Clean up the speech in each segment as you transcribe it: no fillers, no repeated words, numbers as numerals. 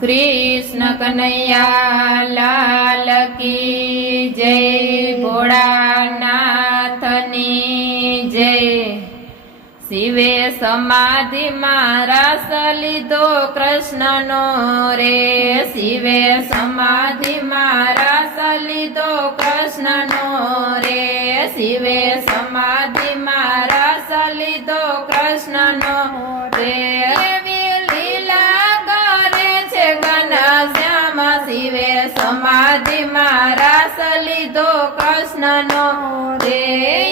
कृष्ण कन्हैया लाल की जय। भोळानाथनी जय। शिवे समाधि में रस लीधो कृष्णनो रे। शिवे समाधि में रस लीधो कृष्णनो रे। शिवे समाधि में रस लीधो कृष्णनो रे। शिवे समाधि में रस लीधो कृष्णनो रे।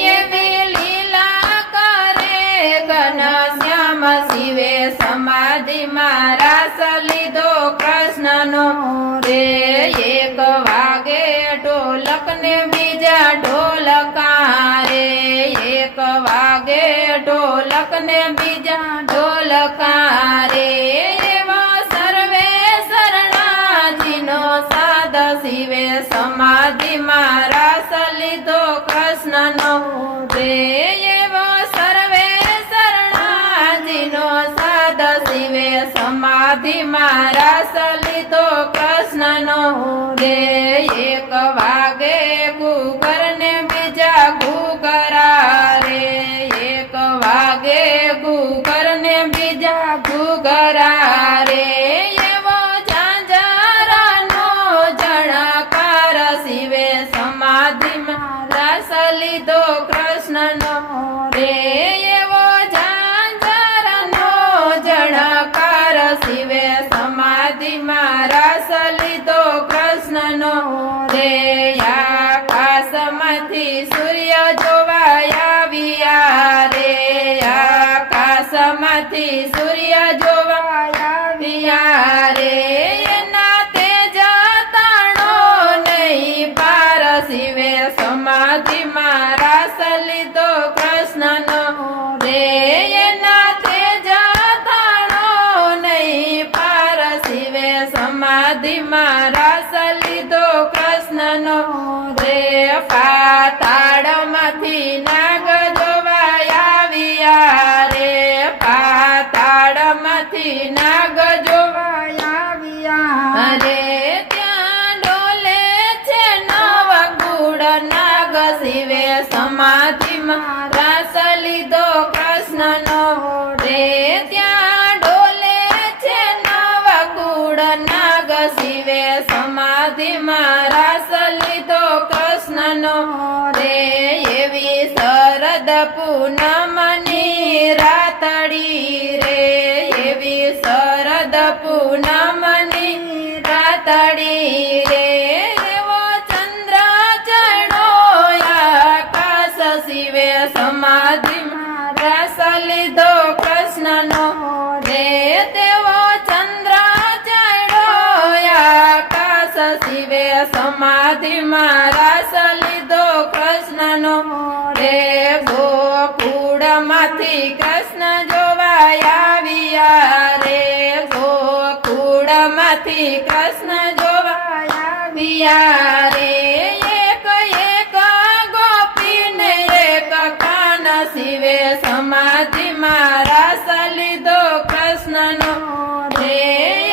एवी लीला करे घनश्याम। शिवे समाधि में रस लीधो कृष्णनो रे। एक वागे ढोलक ने बीजा ढोलकारे। एक वागे ढोलक ने बीजा ढोलकारे। शिवे समाधि में रस लीधो कृष्णनो रे। एवो सर्वे शरणाजीनो साध। शिवे समाधि में रस लीधो कृष्णनो रे। एक वागे घूघर ने बीजा घूघरा रे। एक वागे घूघर ने बीजा घूघरा रे। लीधो कृष्णनो रे। एवो झांझरनो जणकार। शिवे समाधि में रस लीधो कृष्णनो रे। आकाशमांथी सूर्य जोवाया आव्या रे। आकाशमांथी सूर्य जोवाया आव्या रे। शिवे समाधि में रस लीधो कृष्णनो रे। एना तेजा ताणो नहीं पार। शिवे समाधि में रस लीधो कृष्णनो रे। पाताळमांथी नाग जोवाया आव्या रे। पाताळमांथी नाग जोवाया आव्या रे। शिवे समाधि में रस लीधो कृष्णनो रे। त्या डोले छे नवकूड़ नाग। शिवे समाधि में रस लीधो कृष्णनो रे। एवी शरद पूनमनी रातड़ी रे। एवी शरद पूनमनी रातड़ी रे। शिवे समाधि में रस लीधो कृष्णनो रे। तेवो चंद्र चढ़ो आकाश। शिवे समाधि में रस लीधो कृष्णनो रे। गोकुळमांथी कृष्ण जोवाया आव्या रे। गोकुळमांथी कृष्ण जोवाया आव्या रे। शिवे समाधि में रस लीधो कृष्णनो रे।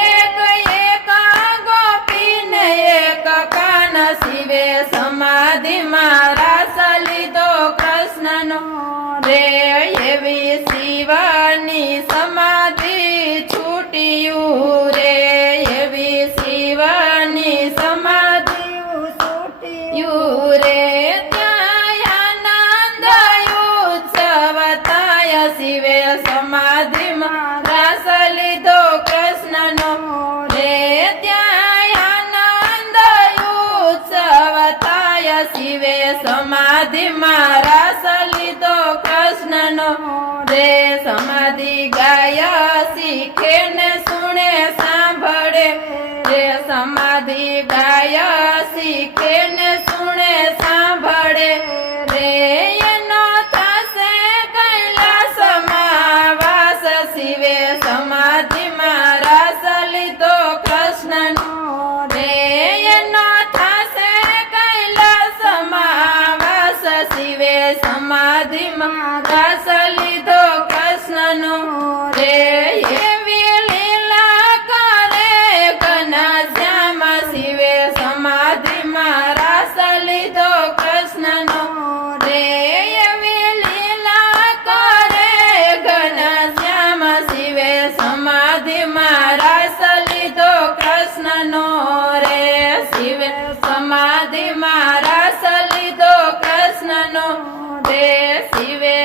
एक एक गोपी ने एक कान। शिवे समाधि में रस लीधो कृष्णनो रे। एवी शिवनी समाधि छूटियू रे। एवी शिवनी समाधि छूटियू रे। शिवे समाधि में रस लीधो कृष्णनो रे। त्यानंद उत्सव थाय। शिवे समाधि में रस लीधो कृष्णनो रे। समाधि गाय सीखे ने सुने सांभळे रे। समाधि गाय सीखे ने सुने सांभळे रे। शिवे समाधि में रस लीधो कृष्णनो रे। एनो थासे कैलासमावास। शिवे समाधि में रस लीधो कृष्णनो रे। एवी लीला રસ લીધો કૃષ્ણનો રે શિવે સમાધિમાં રસ લીધો કૃષ્ણનો રે શિવે